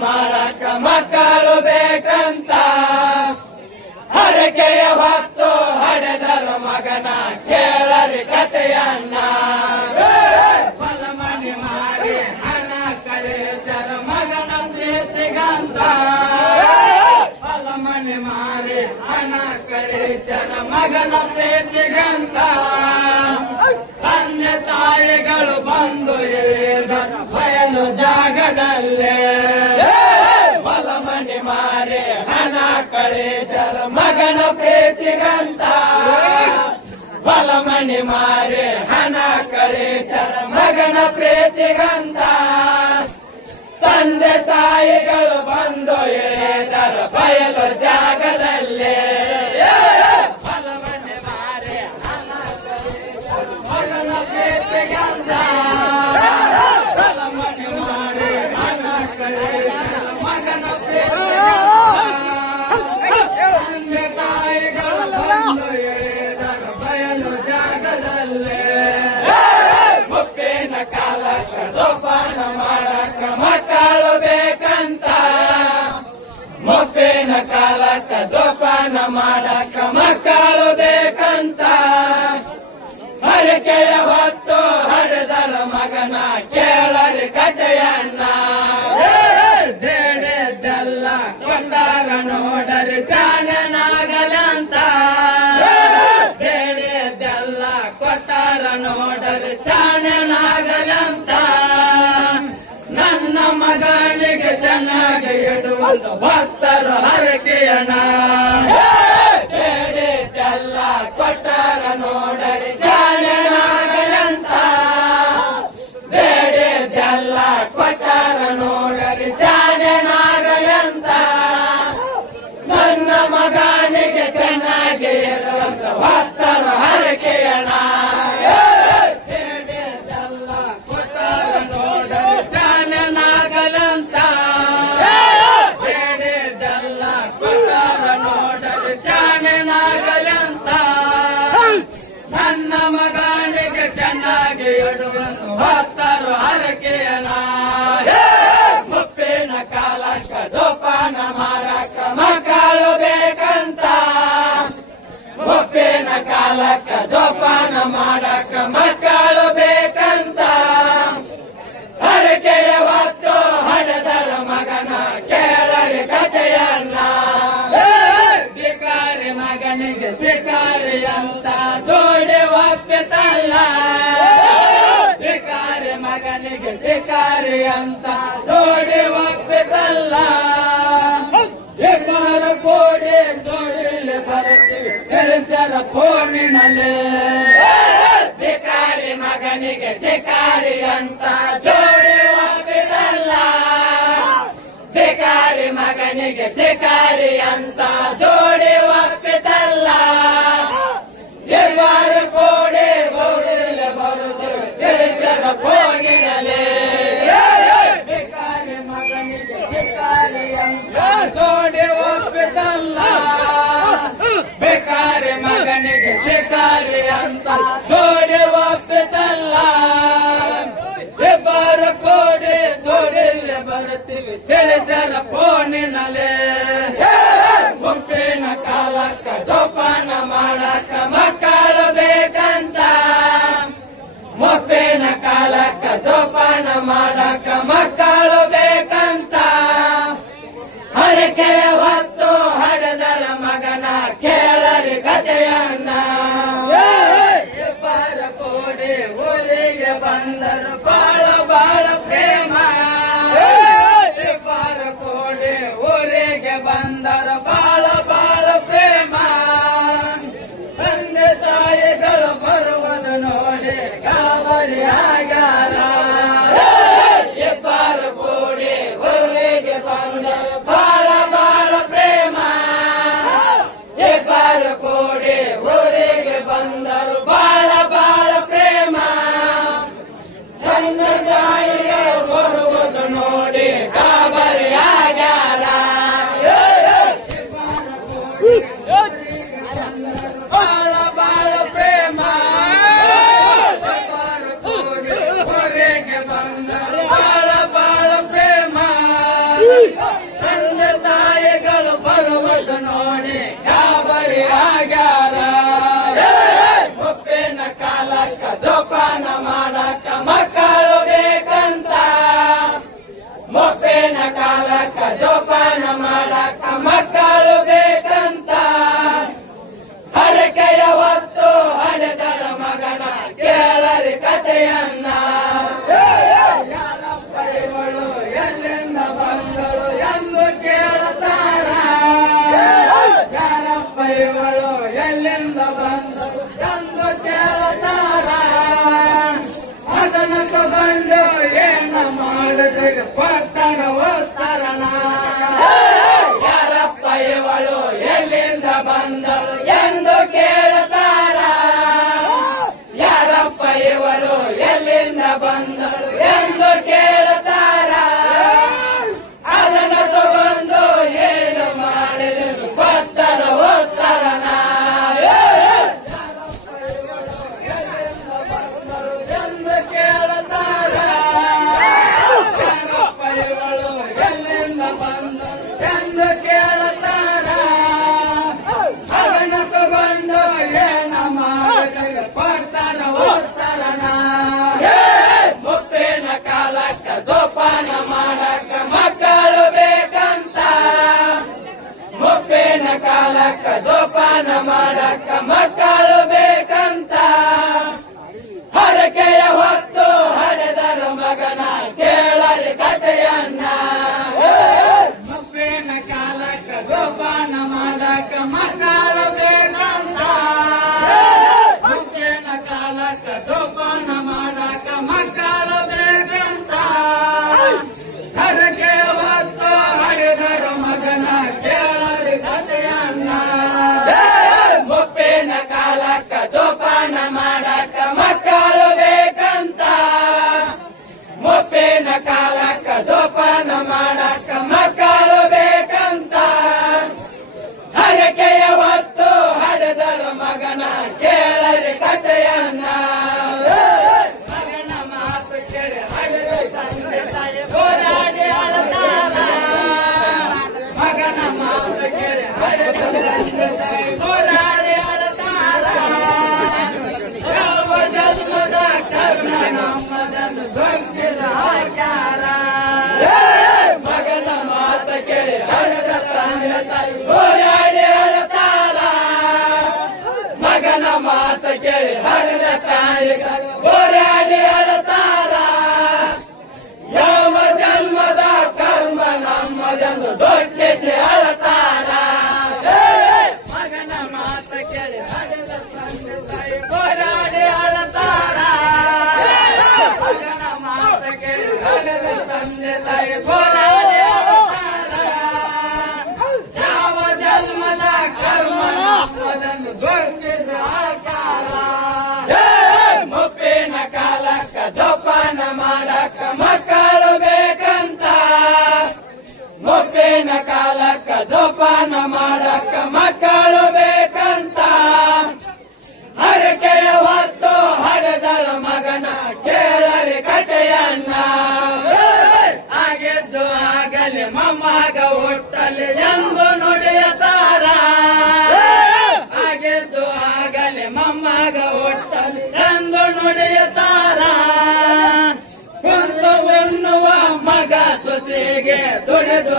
ಮಾಡಕ ಮಕ್ಕಳು ಬೇಕಂತ ಹರಕೆಯ ಹೊತ್ತು ಹಡೆದರು ಮಗನ ಕೇಳರಿ ಕಥೆಯನ್ನ ಹೊಲಮನೆ ಮಾಡಿ ಹಣ ಕಳೆದರ ಮಗನ ಪ್ರೀತಿಗಂತ ಹೊಲಮನೆ ಮಾಡಿ ಹಣ ಕಳೆದರ ಮಗನ ಪ್ರೀತಿಗಂತ ತಂದೆ ತಾಯಿಗಳು ಬಂದು ಇಳಿದರ ಬಯಲು ಜಾಗದಲ್ಲೇ ಹೊಲಮನೆ ಮಾಡಿ ಹಣ ಕಳೆದರ ಮಗನ ಪ್ರೀತಿಗಂತ ಹೊಲಮನೆ ಮಾಡಿ ಹಣ ಕಳೆದರ ಮಗನ ಪ್ರೀತಿಗಂತ ತಂದೆ ತಾಯಿಗಳು ಬಂದು ಇಳಿದರ ಬಯಲು ಜಾಗದಲ್ಲೇ ಹೊಲಮನೆ ಮಾಡಿ ಹಣ ಕಳೆದರ ಮಗನ ಪ್ರೀತಿಗಂತ ಹೊಲಮನೆ ಮಾಡಿ ಹಣ ಕಳೆದರ ಮಗನ ತಂದೆ ತಾಯಿಗಳು ಬಂದು ಇಳಿದರ ಬಯಲು ಜಾಗದಲ್ಲೇ ಮುಪ್ಪಿನ ಕಾಲಕ್ಕ ಜೋಪಾನ ಮಾಡಕ ಮಕ್ಕಳು ಬೇಕಂತ ಮುಪ್ಪಿನ ಕಾಲಕ್ಕ ಜೋಪಾನ ಮಾಡಕ ಮಕ್ಕಳು ಬೇಕಂತ ಹರಕೆಯ ಹೊತ್ತು ಹಡೆದರ ಮಗನ ಕೇಳರಿ ಕಥೆಯನ್ನ ಹೇಳಿದ್ದೆಲ್ಲ ಕೊಂಡಾರ ನೋಡರಿ ಜಾಣನಾಗಲಂತ ಹೇಳಿದ್ದೆಲ್ಲ ಕೊಟ್ಟಾರ ನೋಡರಿ ಜಾಣನಾಗಲಂತ ನನ್ನ ಮಗಳಿಗೆ ಚೆನ್ನಾಗಿ ಇಡುವುದು ಭಕ್ತರು ಹರಕೆಯಣ ಹೇಳಿದ್ದೆಲ್ಲ ಕೊಟ್ಟಾರ ನೋಡರಿ ಜಾಣನಾಗಲಂತ ಹೇಳಿದ್ದೆಲ್ಲ ಕೊಟ್ಟಾರ ನೋಡರಿ ಜಾಣನಾಗಲಂತ ನನ್ನ ಮಗನಿಗೆ ಚೆನ್ನಾಗಿ ಇರುವಂತ ಭಕ್ತರು ಹರಕೆಯಣ ಹೇಳಿದ್ದೆಲ್ಲ ಕೊಟ್ಟಾರ ನೋಡರಿ ಜಾಣನಾಗಲಂತ ಹೇಳಿದ್ದೆಲ್ಲ ಕೊಟ್ಟಾರ ನೋಡರಿ ಜಾಣನಾಗಲಂತ ನನ್ನ ಮಗನಿಗೆ ಚೆನ್ನಾಗಿ ಇಡುವಂತ ಭಕ್ತರು ಹರಕೆಯಣ ಮುಪ್ಪಿನ ಕಾಲಕ್ಕ ಜೋಪಾನ ಮಾಡಕ ಮಕ್ಕಳು ಬೇಕಂತ ಮುಪ್ಪಿನ ಕಾಲಕ್ಕ ಜೋಪಾನ ಮಾಡಕ ಮಕ್ಕಳು ಬೇಕಂತ ಹರಕೆಯ ಹೊತ್ತು ಹಡೆದರ ಮಗನ ಕೇಳರಿ ಕಥೆಯನ್ನ ಶಿಕಾರಿ ಮಗನಿಗೆ ಶಿಕಾರಿ ಅಂತ ಜೋಡಿ ಒಪ್ಪಿತಲ್ಲ ಶಿಕಾರಿ ಮಗನಿಗೆ ಶಿಕಾರಿ ಅಂತ ಜೋಡಿ ಒಪ್ಪಿತಲ್ಲ ಶಿಕಾರ ಕೋಡಿ ಜೋಡಿಲಿ ಬರ್ತೀವಿ ತಿಳಿಸರ ಫೋನಿನಲ್ಲಿ ಶಿಕಾರಿ ಮಗನಿಗೆ ಶಿಕಾರಿ ಅಂತ ಜೋಡಿ ಒಪ್ಪಿತಲ್ಲ ಶಿಕಾರಿ ಮಗನಿಗೆ ಶಿಕಾರಿ ಅಂತ ಜೋಡಿ ಒಪ್ಪಿತಲ್ಲ ಶಿಕಾರ ಕೋಡಿ ಜೋಡಿಲಿ ಬರುತ್ತೇವೆ ತಿಳಿಸರ ಫೋನಿನಲ್ಲಿ ಶಿಕಾರಿ ಮಗನಿಗೆ ಶಿಕಾರಿ ಅಂತ ಜೋಡಿ ಒಪ್ಪಿತಲ್ಲ ಶಿಕಾರಿ ಮಗನಿಗೆ ಶಿಕಾರಿ ಅಂತ ಜೋಡಿ ಒಪ್ಪಿತಲ್ಲ ಶಿಕಾರ ಕೋಡಿ ಜೋಡಿಲಿ ಬರ್ತೀವಿ ತಿಳಿಸರ ಫೋನಿನಲ್ಲಿ ಮುಪ್ಪಿನ ಕಾಲಕ್ಕ ಜೋಪಾನ ಮಾಡಕ ಮಕ್ಕಳು ಬೇಕಂತ ಮುಪ್ಪಿನ ಕಾಲಕ್ಕ ಜೋಪಾನ ಮಾಡಕ ಮಕ್ಕಳು ಬೇಕಂತ ಹರಕೆಯ ಹೊತ್ತು ಹಡೆದರ ಮಗನ ಕೇಳರಿ ಕಥೆಯನ್ನ ಶಿಕಾರ ಕೋಡಿ ಊರಿಗೆ ಬಂದರು ಬಾಳ ಪ್ರೇಮ ಶಿಕಾರ ಕೋಡಿ ಊರಿಗೆ ಬಂದರು ಬಾಳ ಪ್ರೇಮ ತಂದೆ ತಂದೆ ತಾಯಿಗಳು ಬರುವುದು ನೋಡಿ ಗಾಬರಿ ಆಗ್ಯಾರ ಮುಪ್ಪಿನ ಕಾಲಕ್ಕ ಜೋಪಾನ ಮಾಡಕ್ಕ ಮಕ್ಕಳು ಬೇಕಂತ ಮುಪ್ಪಿನ ಕಾಲಕ್ಕ ಜೋಪಾನ ಮಾಡಕ್ಕ ಮಕ್ಕಳು ಬೇಕಂತ ಹರಕೆಯ ಹೊತ್ತು ಹಡೆದರ ಮಗನ ಕೇಳರಿ ಕಥೆಯನ್ನ ಯಾರಪ್ಪಗಳು ಎಲ್ಲಿಂದ ಬಂದರು ಎಂದು ಕೇಳುತ್ತಾರ ಯಾರಪ್ಪಗಳು ಎಲ್ಲಿಂದ ಬಂದರು ಎಂದು ಕೇಳುತ್ತಾರ ಅದನ್ನು ತಗೊಂಡು ಏನು ಮಾಡಿದ್ರೆ ಕೊಡ್ತಾರ ಓದ್ತಾರಣ ಯಾರಪ್ಪ ಇವಳು ಎಲ್ಲಿಂದ ಬಂದರು ಎಂದು ಕೇಳುತ್ತಾರ ಯಾರಪ್ಪ ಇವಳು ಎಲ್ಲಿಂದ ಬಂದರು ಎಂದು ಕೇಳುತ್ತಾರ ಅದನ್ನು ತಗೊಂಡು ಏನು ಮಾಡಿದ್ರು ಕೊಡ್ತಾರ ಓದ್ತಾರಣ ಎಂದು ಕೇಳುತ್ತಾರ ಯಾರಪ್ಪ ಇವಳು ಎಲ್ಲಿಂದ ಬಂದರು ಎಂದು ಕೇಳುತ್ತಾರ ಅದನ್ನು ತಗೊಂಡು ಏನು ಮಾಡಿದ್ರು ಕೊಡ್ತಾರ ಓದ್ತಾರಣ ಮುಪ್ಪಿನ ಕಾಲಕ್ಕ ಜೋಪಾನ ಮಾಡಕ್ಕ ಮಕ್ಕಳು ಬೇಕಂತ ಮುಪ್ಪಿನ ಕಾಲಕ್ಕ ಜೋಪಾನ ಮಾಡಕ್ಕ ಮಕ್ಕಳು ಬೇಕಂತ ಹರಕೆಯ ಹೊತ್ತು ಹಡೆದರ ಮಗನ ಕೇಳರಿ ಕಥೆಯನ್ನ ಮುಪ್ಪಿನ ಕಾಲಕ್ಕ ಜೋಪಾನ ಮಾಡಕ್ಕ ಮಕ್ಕಳು ಬೇಕಂತ ಮುಪ್ಪಿನ ಕಾಲಕ್ಕ ಜೋಪಾನ ಮಾಡಕ್ಕ ಮಕ್ಕಳು ಬೇಕಂತ ಹರಕೆಯ ಹೊತ್ತು ಹಡೆದರ ಮಗನ ಕೇಳರಿ ಕಥೆಯನ್ನ ಮುಪ್ಪಿನ ಕಾಲಕ್ಕ ಜೋಪಾನ ಮಾಡಕ್ಕ ಮಕ್ಕಳು ಬೇಕಂತ ಮುಪ್ಪಿನ ಕಾಲಕ್ಕ ಜೋಪಾನ ಮಾಡಕ್ಕ ಮಕ್ಕಳು ಬೇಕಂತ ಹರಕೆಯ ಹೊತ್ತು ಹಡೆದರ ಮಗನ ಕೇಳರಿ ಕಥೆಯನ್ನ ಮಗನ ಮಾತು ಕೇಳಿ ಹಡೆದ ತಂದೆ ತಾಯಿ ಹೋರಾಡಿ ಅಳತಾರ ಮಗನ ಮಾತು ಕೇಳಿ ಹಡೆದ ತಂದೆ ತಾಯಿ ಹೋರಾಡಿ ಅಳತಾರ ಯಾವ ಜನ್ಮದ ಕರ್ಮ ನಮ್ಮದನ್ನು ದೊಡ್ಡಿರ ಹಾಕ್ಯಾರ ಮಗನ ಮಾತ ಕೇಳಿ ಹಡೆದ ತಂದೆ ತಾಯಿ ಹೋರಾಡಿ ಅಳತಾರ ಮಗನ ಮಾತ ಕೇಳಿ ಹಡೆದ ತಾಯಿಗಳು ಹೋರಾಡಿ ಅಳತಾರ ಯಾವ ಜನ್ಮದ ಕರ್ಮ ನಮ್ಮದನ್ನು ದೊಡ್ಡಿಸಿ ಅಳತಾರ ಮಗನ ಮಾತ ಕೇಳಿ ಹಡೆದ ತಂದೆ ತಾಯಿ ಹೋರಾಡಿ ಅಳತಾರ ಮಗನ ಮಾತ ಕೇಳಿ ಹಡೆದ ತಂದೆ ತಾಯಿ ಹೋರಾಡಿ ಅಳತಾರ ಯಾವ ಜನ್ಮದ ಕರ್ಮ ನಮ್ಮದನ್ನು ದೊಡ್ಡಿಸಿ ಹಾಕ್ಯಾರ ಮುಪ್ಪಿನ ಕಾಲಕ್ಕ ಜೋಪಾನ ಮಾಡಕ್ಕ ಮಕ್ಕಳು ಬೇಕಂತ ಮುಪ್ಪಿನ ಕಾಲಕ್ಕ ಜೋಪಾನ ಮಾಡಕ್ಕ ಮಕ್ಕಳು ಬೇಕಂತ ಹರಕೆಯ ಹೊತ್ತು ಹಡೆದಳ ಮಗನ ಕೇಳರಿ ಕಥೆಯನ್ನ ಆಗಿದ್ದು ಆಗಲಿ ಮೊಮ್ಮಗ ಹುಟ್ಟಲಿ ಎಂದು ನುಡಿಯುತ್ತಾರ ಆಗಿದ್ದು ಆಗಲಿ ಮೊಮ್ಮಗ ಹುಟ್ಟಲಿ ಎಂದು ನುಡಿಯುತ್ತಾರ ಕುಂದು ಉಣ್ಣುವ ಮಗ ಸುದ್ದಿಗೆ ದುಡಿದು